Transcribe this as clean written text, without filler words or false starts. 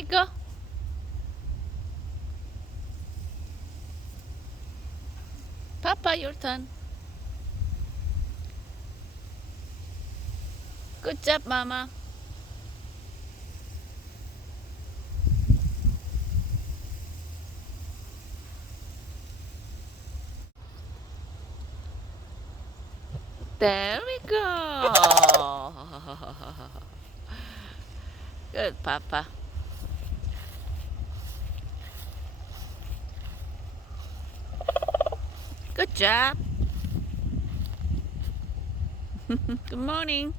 you go. Papa, your turn. Good job, Mama. There we go. Good, Papa. Good job. Good morning.